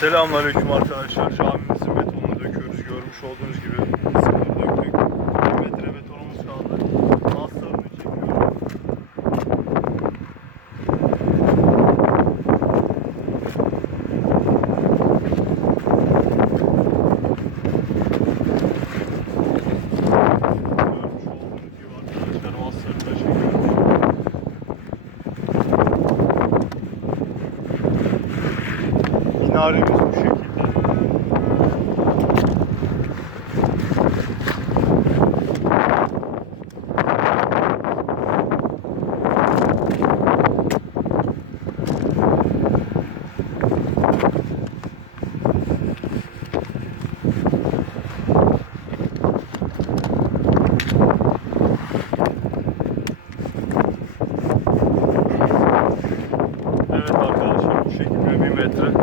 Selamünaleyküm arkadaşlar. Camimizin betonunu döküyoruz. Görmüş olduğunuz gibi sıfır döktük. Bir metre betonumuz kaldı. Astarını çekiyoruz. Görmüş olduğunuz gibi arkadaşlar astarını da. Minaremiz bu şekilde. Evet arkadaşlar bu şekilde bir metre